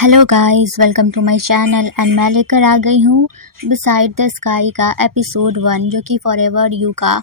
Hello guys, welcome to my channel and मैं लेकर आ गई हूँ बिसाइड द स्काई का एपिसोड 1 जो कि फॉरएवर यू का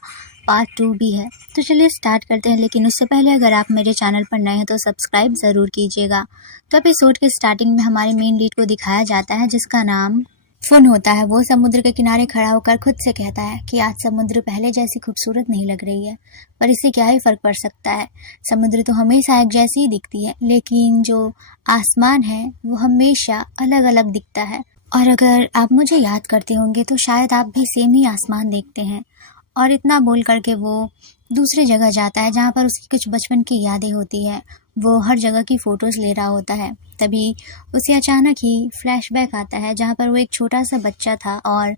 पार्ट 2 भी है। तो चलिए स्टार्ट करते हैं, लेकिन उससे पहले अगर आप मेरे चैनल पर नए हैं तो सब्सक्राइब ज़रूर कीजिएगा। तो एपिसोड के स्टार्टिंग में हमारे मेन लीड को दिखाया जाता है जिसका नाम फुन होता है। वो समुद्र के किनारे खड़ा होकर खुद से कहता है कि आज समुद्र पहले जैसी खूबसूरत नहीं लग रही है, पर इससे क्या ही फर्क पड़ सकता है। समुद्र तो हमेशा एक जैसी ही दिखती है, लेकिन जो आसमान है वो हमेशा अलग अलग दिखता है। और अगर आप मुझे याद करते होंगे तो शायद आप भी सेम ही आसमान देखते हैं। और इतना बोल करके वो दूसरी जगह जाता है जहाँ पर उसकी कुछ बचपन की यादें होती है। वो हर जगह की फ़ोटोज़ ले रहा होता है। तभी उसे अचानक ही फ्लैशबैक आता है जहाँ पर वो एक छोटा सा बच्चा था और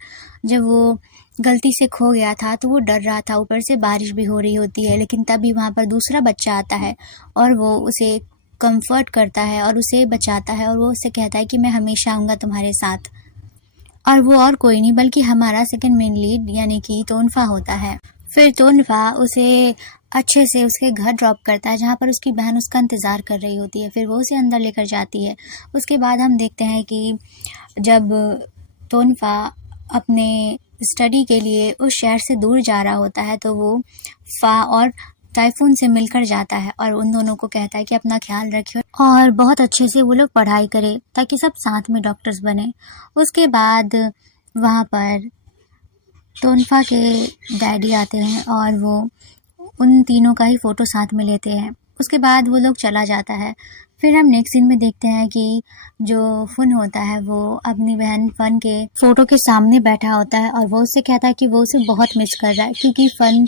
जब वो गलती से खो गया था तो वो डर रहा था। ऊपर से बारिश भी हो रही होती है, लेकिन तभी वहाँ पर दूसरा बच्चा आता है और वो उसे कंफर्ट करता है और उसे बचाता है और वो उससे कहता है कि मैं हमेशा आऊँगा तुम्हारे साथ। और वो और कोई नहीं बल्कि हमारा सेकंड मेन लीड यानी कि तोनफा होता है। फिर तोनफा उसे अच्छे से उसके घर ड्रॉप करता है जहाँ पर उसकी बहन उसका इंतज़ार कर रही होती है। फिर वो उसे अंदर लेकर जाती है। उसके बाद हम देखते हैं कि जब तोनफा अपने स्टडी के लिए उस शहर से दूर जा रहा होता है तो वो फा और टाइफून से मिलकर जाता है और उन दोनों को कहता है कि अपना ख्याल रखियो और बहुत अच्छे से वो लोग पढ़ाई करें ताकि सब साथ में डॉक्टर्स बने। उसके बाद वहाँ पर तोनफा के डैडी आते हैं और वो उन तीनों का ही फ़ोटो साथ में लेते हैं। उसके बाद वो लोग चला जाता है। फिर हम नेक्स्ट सीन में देखते हैं कि जो फुन होता है वो अपनी बहन फन के फ़ोटो के सामने बैठा होता है और वो उससे कहता है कि वो उसे बहुत मिस कर रहा है क्योंकि फन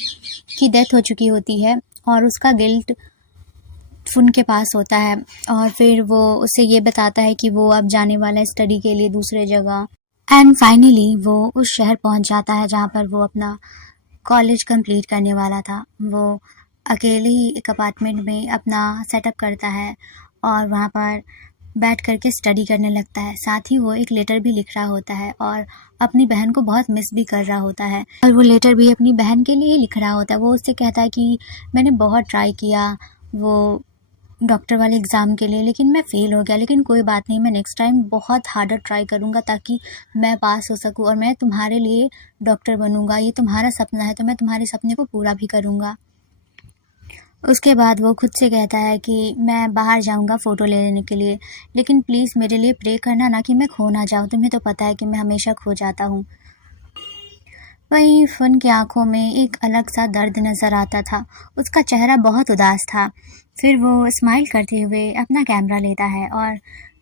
की डेथ हो चुकी होती है और उसका गिल्ट फुन के पास होता है। और फिर वो उसे ये बताता है कि वो अब जाने वाला है स्टडी के लिए दूसरे जगह। एंड फाइनली वो उस शहर पहुंच जाता है जहाँ पर वो अपना कॉलेज कंप्लीट करने वाला था। वो अकेले ही एक अपार्टमेंट में अपना सेटअप करता है और वहाँ पर बैठ करके स्टडी करने लगता है। साथ ही वो एक लेटर भी लिख रहा होता है और अपनी बहन को बहुत मिस भी कर रहा होता है। और वो लेटर भी अपनी बहन के लिए ही लिख रहा होता है। वो उससे कहता है कि मैंने बहुत ट्राई किया वो डॉक्टर वाले एग्ज़ाम के लिए, लेकिन मैं फ़ेल हो गया। लेकिन कोई बात नहीं, मैं नेक्स्ट टाइम बहुत हार्डर ट्राई करूँगा ताकि मैं पास हो सकूँ और मैं तुम्हारे लिए डॉक्टर बनूँगा। ये तुम्हारा सपना है तो मैं तुम्हारे सपने को पूरा भी करूँगा। उसके बाद वो खुद से कहता है कि मैं बाहर जाऊँगा फ़ोटो लेने के लिए, लेकिन प्लीज़ मेरे लिए प्रे करना ना कि मैं खो ना जाऊँ। तुम्हें तो पता है कि मैं हमेशा खो जाता हूँ। वहीं फन की आंखों में एक अलग सा दर्द नज़र आता था। उसका चेहरा बहुत उदास था। फिर वो स्माइल करते हुए अपना कैमरा लेता है और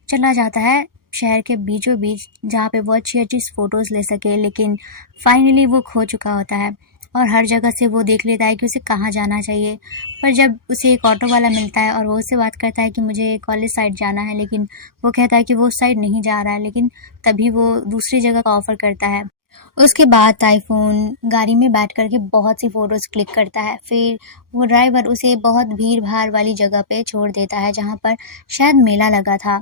चला जाता है शहर के बीचों बीच जहाँ पे वो अच्छी अच्छी फ़ोटोज़ ले सके। लेकिन फाइनली वो खो चुका होता है और हर जगह से वो देख लेता है कि उसे कहाँ जाना चाहिए। पर जब उसे एक ऑटो वाला मिलता है और वो उससे बात करता है कि मुझे कॉलेज साइड जाना है, लेकिन वो कहता है कि वो उस साइड नहीं जा रहा है। लेकिन तभी वो दूसरी जगह का ऑफ़र करता है। उसके बाद टाइफून गाड़ी में बैठ कर के बहुत सी फ़ोटोज़ क्लिक करता है। फिर वो ड्राइवर उसे बहुत भीड़-भाड़ वाली जगह पे छोड़ देता है जहाँ पर शायद मेला लगा था।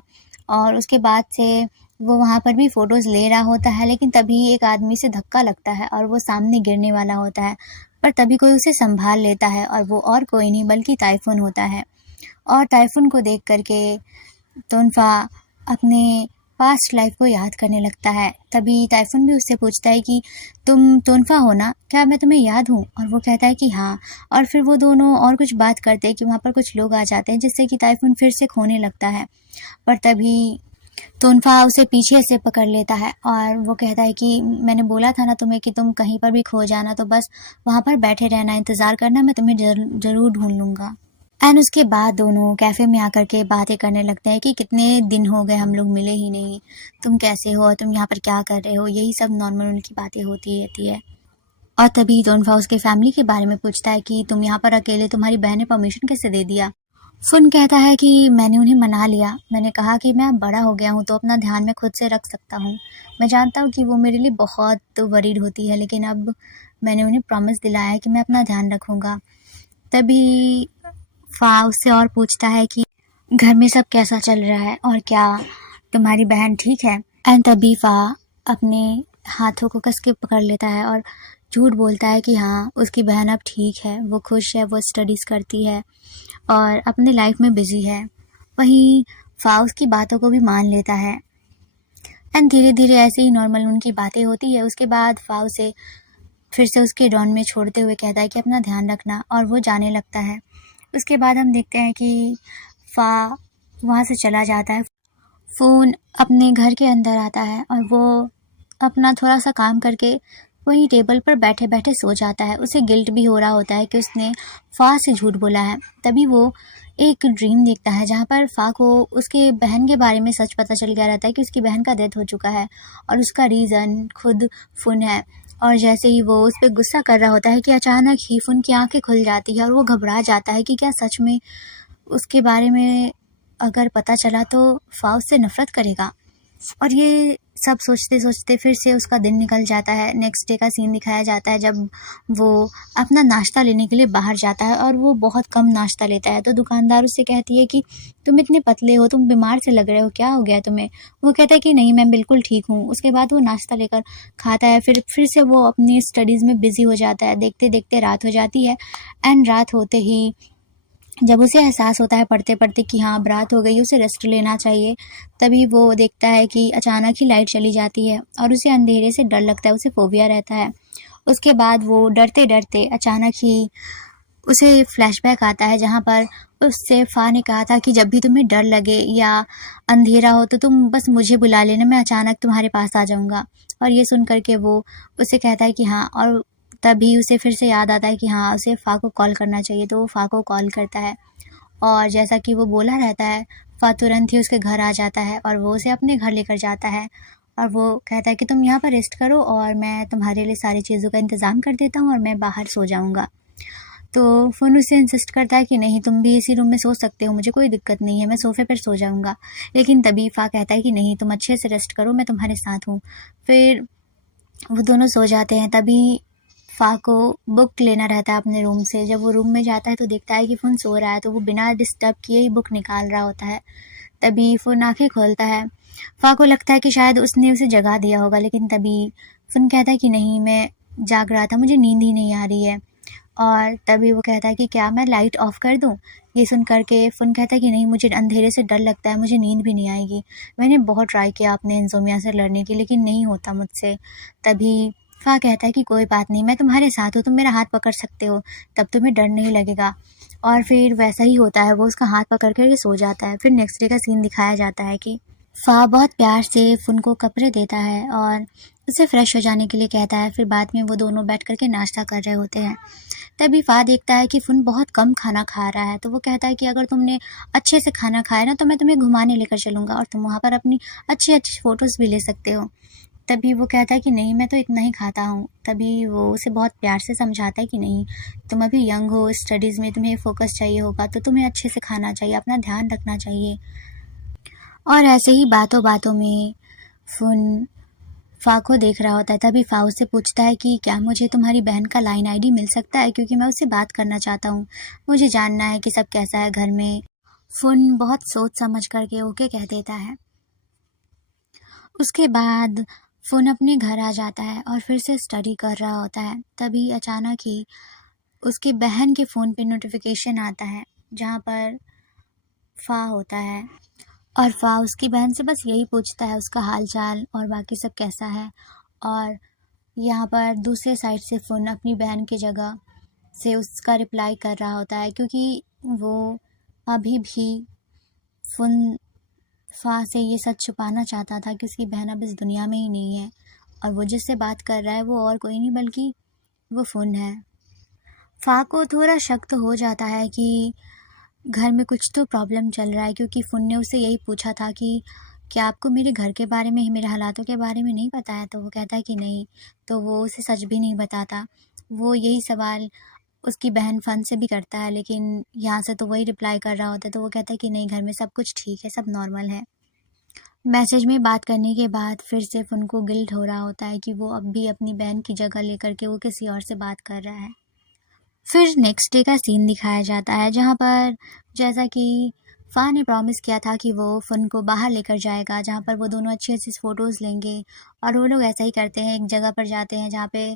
और उसके बाद से वो वहाँ पर भी फ़ोटोज़ ले रहा होता है, लेकिन तभी एक आदमी से धक्का लगता है और वो सामने गिरने वाला होता है। पर तभी कोई उसे सँभाल लेता है और वो और कोई नहीं बल्कि टाइफून होता है। और टाइफून को देख कर के तोनफा अपने पास्ट लाइफ को याद करने लगता है। तभी टाइफून भी उससे पूछता है कि तुम तोनफा हो ना, क्या मैं तुम्हें याद हूँ? और वो कहता है कि हाँ। और फिर वो दोनों और कुछ बात करते हैं कि वहाँ पर कुछ लोग आ जाते हैं जिससे कि टाइफून फिर से खोने लगता है। पर तभी तोनफा उसे पीछे से पकड़ लेता है और वो कहता है कि मैंने बोला था ना तुम्हें कि तुम कहीं पर भी खो जाना तो बस वहाँ पर बैठे रहना, इंतज़ार करना, मैं तुम्हें ज़रूर ढूंढ लूँगा। एंड उसके बाद दोनों कैफ़े में आकर के बातें करने लगते हैं कि कितने दिन हो गए हम लोग मिले ही नहीं, तुम कैसे हो और तुम यहाँ पर क्या कर रहे हो। यही सब नॉर्मल उनकी बातें होती रहती है। और तभी तोनफा उसके फैमिली के बारे में पूछता है कि तुम यहाँ पर अकेले, तुम्हारी बहन ने परमिशन कैसे दे दिया। फुन कहता है कि मैंने उन्हें मना लिया। मैंने कहा कि मैं अब बड़ा हो गया हूँ तो अपना ध्यान मैं खुद से रख सकता हूँ। मैं जानता हूँ कि वो मेरे लिए बहुत वरीड होती है, लेकिन अब मैंने उन्हें प्रॉमिस दिलाया है कि मैं अपना ध्यान रखूँगा। तभी फा उससे और पूछता है कि घर में सब कैसा चल रहा है और क्या तुम्हारी बहन ठीक है। एंड तभी फा अपने हाथों को कस के पकड़ लेता है और झूठ बोलता है कि हाँ उसकी बहन अब ठीक है, वो खुश है, वो स्टडीज़ करती है और अपने लाइफ में बिजी है। वहीं फ़ा उसकी बातों को भी मान लेता है एंड धीरे धीरे ऐसे ही नॉर्मल उनकी बातें होती है। उसके बाद फ़ा उसे फिर से उसके डॉन में छोड़ते हुए कहता है कि अपना ध्यान रखना, और वो जाने लगता है। उसके बाद हम देखते हैं कि फ़ा वहाँ से चला जाता है। फ़ोन अपने घर के अंदर आता है और वो अपना थोड़ा सा काम करके वहीं टेबल पर बैठे बैठे सो जाता है। उसे गिल्ट भी हो रहा होता है कि उसने फ़ा से झूठ बोला है। तभी वो एक ड्रीम देखता है जहाँ पर फ़ा को उसके बहन के बारे में सच पता चल गया रहता है कि उसकी बहन का डेथ हो चुका है और उसका रीज़न खुद फ़ुन है। और जैसे ही वो उस पर गुस्सा कर रहा होता है कि अचानक ही फ़ुन की आंखें खुल जाती है और वो घबरा जाता है कि क्या सच में उसके बारे में अगर पता चला तो फ़ा उससे नफ़रत करेगा। और ये सब सोचते सोचते फिर से उसका दिन निकल जाता है। नेक्स्ट डे का सीन दिखाया जाता है जब वो अपना नाश्ता लेने के लिए बाहर जाता है और वो बहुत कम नाश्ता लेता है। तो दुकानदार उससे कहती है कि तुम इतने पतले हो, तुम बीमार से लग रहे हो, क्या हो गया तुम्हें? वो कहता है कि नहीं, मैं बिल्कुल ठीक हूँ। उसके बाद वो नाश्ता लेकर खाता है। फिर से वो अपनी स्टडीज़ में बिज़ी हो जाता है। देखते देखते रात हो जाती है एंड रात होते ही जब उसे एहसास होता है पढ़ते पढ़ते कि हाँ अब रात हो गई, उसे रेस्ट लेना चाहिए, तभी वो देखता है कि अचानक ही लाइट चली जाती है और उसे अंधेरे से डर लगता है, उसे फोबिया रहता है। उसके बाद वो डरते डरते अचानक ही उसे फ्लैशबैक आता है जहाँ पर उससे फ़ा ने कहा था कि जब भी तुम्हें डर लगे या अंधेरा हो तो तुम बस मुझे बुला लेना, मैं अचानक तुम्हारे पास आ जाऊँगा। और ये सुन कर के वो उसे कहता है कि हाँ, और तभी उसे फिर से याद आता है कि हाँ उसे फ़ा को कॉल करना चाहिए। तो वो फ़ा को कॉल करता है और जैसा कि वो बोला रहता है, फ़ा तुरंत ही उसके घर आ जाता है और वो उसे अपने घर लेकर जाता है और वो कहता है कि तुम यहाँ पर रेस्ट करो और मैं तुम्हारे लिए सारी चीज़ों का इंतज़ाम कर देता हूँ और मैं बाहर सो जाऊँगा। तो फ़ोन उससे इंसिस्ट करता है कि नहीं, तुम भी इसी रूम में सो सकते हो, मुझे कोई दिक्कत नहीं है, मैं सोफ़े पर सो जाऊँगा। लेकिन तभी फ़ा कहता है कि नहीं, तुम अच्छे से रेस्ट करो, मैं तुम्हारे साथ हूँ। फिर वो दोनों सो जाते हैं। तभी फ़ा को बुक लेना रहता है अपने रूम से। जब वो रूम में जाता है तो देखता है कि फ़ुन सो रहा है, तो वो बिना डिस्टर्ब किए ही बुक निकाल रहा होता है। तभी फ़ुन आँखें खोलता है। फ़ा को लगता है कि शायद उसने उसे जगा दिया होगा, लेकिन तभी फ़ुन कहता है कि नहीं, मैं जाग रहा था, मुझे नींद ही नहीं आ रही है। और तभी वो कहता है कि क्या मैं लाइट ऑफ़ कर दूँ? ये सुन कर के फ़ुन कहता है कि नहीं, मुझे अंधेरे से डर लगता है, मुझे नींद भी नहीं आएगी। मैंने बहुत ट्राई किया अपने इंसोम्निया से लड़ने की, लेकिन नहीं होता मुझसे। तभी फ़ा कहता है कि कोई बात नहीं, मैं तुम्हारे साथ हूँ, तुम मेरा हाथ पकड़ सकते हो, तब तुम्हें डर नहीं लगेगा। और फिर वैसा ही होता है, वो उसका हाथ पकड़ कर के सो जाता है। फिर नेक्स्ट डे का सीन दिखाया जाता है कि फ़ा बहुत प्यार से फ़ुन को कपड़े देता है और उसे फ्रेश हो जाने के लिए कहता है। फिर बाद में वो दोनों बैठ कर के नाश्ता कर रहे होते हैं। तभी फ़ा देखता है कि फ़ुन बहुत कम खाना खा रहा है, तो वो कहता है कि अगर तुमने अच्छे से खाना खाया ना तो मैं तुम्हें घुमाने लेकर चलूँगा और तुम वहाँ पर अपनी अच्छी-अच्छी फ़ोटोज़ भी ले सकते हो। तभी वो कहता है कि नहीं, मैं तो इतना ही खाता हूँ। तभी वो उसे बहुत प्यार से समझाता है कि नहीं, तुम अभी यंग हो, स्टडीज़ में तुम्हें फ़ोकस चाहिए होगा, तो तुम्हें अच्छे से खाना चाहिए, अपना ध्यान रखना चाहिए। और ऐसे ही बातों बातों में फ़ुन फ़ा को देख रहा होता है। तभी फ़ा उससे पूछता है कि क्या मुझे तुम्हारी बहन का लाइन आईडी मिल सकता है, क्योंकि मैं उससे बात करना चाहता हूँ, मुझे जानना है कि सब कैसा है घर में। फ़ुन बहुत सोच समझ करके ओके कह देता है। उसके बाद फ़ुन अपने घर आ जाता है और फिर से स्टडी कर रहा होता है। तभी अचानक ही उसकी बहन के फ़ोन पे नोटिफिकेशन आता है जहाँ पर फ़ा होता है और फ़ा उसकी बहन से बस यही पूछता है उसका हाल चाल और बाकी सब कैसा है। और यहाँ पर दूसरे साइड से फ़ुन अपनी बहन की जगह से उसका रिप्लाई कर रहा होता है, क्योंकि वो अभी भी फ़ुन फ़ा से ये सच छुपाना चाहता था कि उसकी बहन अब इस दुनिया में ही नहीं है और वो जिससे बात कर रहा है वो और कोई नहीं बल्कि वो फ़ुन है। फ़ा को थोड़ा शक तो हो जाता है कि घर में कुछ तो प्रॉब्लम चल रहा है, क्योंकि फ़ुन ने उससे यही पूछा था कि क्या आपको मेरे घर के बारे में, मेरे हालातों के बारे में नहीं पता है? तो वो कहता है कि नहीं, तो वो उसे सच भी नहीं बताता। वो यही सवाल उसकी बहन फ़न से भी करता है, लेकिन यहाँ से तो वही रिप्लाई कर रहा होता है। तो वो कहता है कि नहीं, घर में सब कुछ ठीक है, सब नॉर्मल है। मैसेज में बात करने के बाद फिर से फ़ुन को गिल्ट हो रहा होता है कि वो अब भी अपनी बहन की जगह लेकर के वो किसी और से बात कर रहा है। फिर नेक्स्ट डे का सीन दिखाया जाता है जहाँ पर जैसा कि फ़ा ने प्रॉमिस किया था कि वो फ़ुन को बाहर लेकर जाएगा, जहाँ पर वो दोनों अच्छी-अच्छी फ़ोटोज़ लेंगे। और वो लोग ऐसा ही करते हैं, एक जगह पर जाते हैं जहाँ पे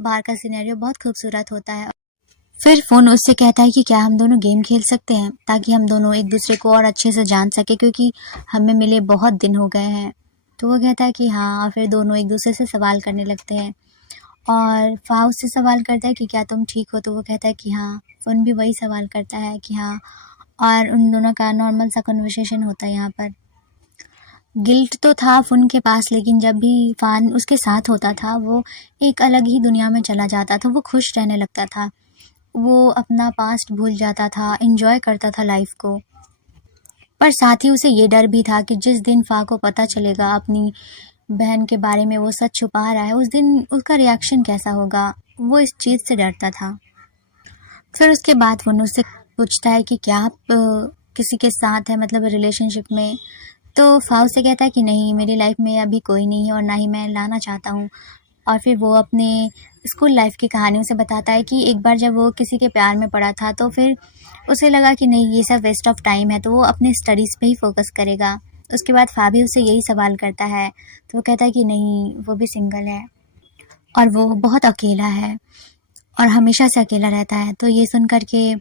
बाहर का सिनेरियो बहुत खूबसूरत होता है। फिर फ़ोन उससे कहता है कि क्या हम दोनों गेम खेल सकते हैं, ताकि हम दोनों एक दूसरे को और अच्छे से जान सकें, क्योंकि हमें मिले बहुत दिन हो गए हैं। तो वो कहता है कि हाँ, और फिर दोनों एक दूसरे से सवाल करने लगते हैं। और फ़ाह उससे सवाल करता है कि क्या तुम ठीक हो? तो वो कहता है कि हाँ। फ़ोन भी वही सवाल करता है कि हाँ, और उन दोनों का नॉर्मल सा कन्वर्सेशन होता है यहाँ पर। गिल्ट तो था फ़ोन के पास, लेकिन जब भी फ़ान उसके साथ होता था, वो एक अलग ही दुनिया में चला जाता था। वो खुश रहने लगता था। वो अपना पास्ट भूल जाता था, एन्जॉय करता था लाइफ़ को। पर साथ ही उसे ये डर भी था कि जिस दिन फ़ाह को पता चलेगा अपनी बहन के बारे में, वो सच छुपा रहा है, उस दिन उसका रिएक्शन कैसा होगा? वो इस चीज़ से डरता था। फिर उसके बाद वो उससे पूछता है कि क्या आप किसी के साथ हैं, मतलब रिलेशनशिप में? तो फ़ाह उससे कहता है कि नहीं, मेरी लाइफ़ में अभी कोई नहीं है और ना ही मैं लाना चाहता हूँ। और फिर वो अपने स्कूल लाइफ़ की कहानी उसे बताता है कि एक बार जब वो किसी के प्यार में पड़ा था, तो फिर उसे लगा कि नहीं, ये सब वेस्ट ऑफ टाइम है, तो वो अपने स्टडीज़ पे ही फ़ोकस करेगा। उसके बाद फ़ाह भी उससे यही सवाल करता है, तो वो कहता है कि नहीं, वो भी सिंगल है और वो बहुत अकेला है और हमेशा से अकेला रहता है। तो ये सुन कर के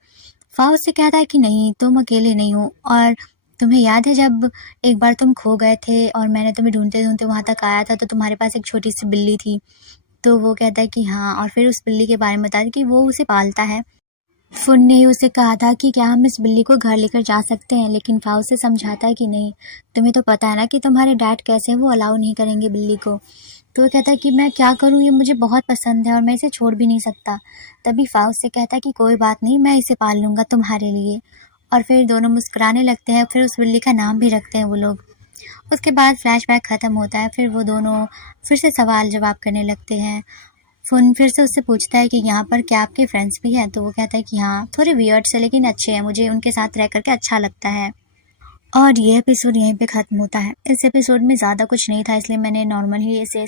फ़ाह उससे कहता है कि नहीं, तुम अकेले नहीं हो, और तुम्हें याद है जब एक बार तुम खो गए थे और मैंने तुम्हें ढूँढते-ढूँढते वहाँ तक आया था, तो तुम्हारे पास एक छोटी-सी बिल्ली थी। तो वो कहता है कि हाँ, और फिर उस बिल्ली के बारे में बताया कि वो उसे पालता है। फ़ुन ने ही उसे कहा था कि क्या हम इस बिल्ली को घर लेकर जा सकते हैं, लेकिन फ़ाह उसे समझाता है कि नहीं, तुम्हें तो पता है ना कि तुम्हारे डैड कैसे हैं, वो अलाउ नहीं करेंगे बिल्ली को। तो वो कहता है कि मैं क्या करूँ, ये मुझे बहुत पसंद है और मैं इसे छोड़ भी नहीं सकता। तभी फ़ाह उससे कहता है कि कोई बात नहीं, मैं इसे पाल लूँगा तुम्हारे लिए। और फिर दोनों मुस्कुराने लगते हैं, फिर उस बिल्ली का नाम भी रखते हैं वो लोग। उसके बाद फ्लैशबैक ख़त्म होता है, फिर वो दोनों फिर से सवाल जवाब करने लगते हैं। फ़ुन फिर से उससे पूछता है कि यहाँ पर क्या आपके फ्रेंड्स भी हैं? तो वो कहता है कि हाँ, थोड़े वियर्ड से लेकिन अच्छे हैं, मुझे उनके साथ रह कर के अच्छा लगता है। और ये एपिसोड यहीं पे ख़त्म होता है। इस एपिसोड में ज़्यादा कुछ नहीं था, इसलिए मैंने नॉर्मल ही इसे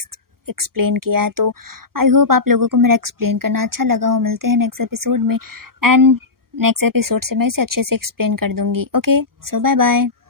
एक्सप्लेन किया है। तो आई होप आप लोगों को मेरा एक्सप्लेन करना अच्छा लगा हो। मिलते हैं नेक्स्ट एपिसोड में, एंड नेक्स्ट एपिसोड से मैं इसे अच्छे से एक्सप्लेन कर दूँगी। ओके, सो बाय बाय।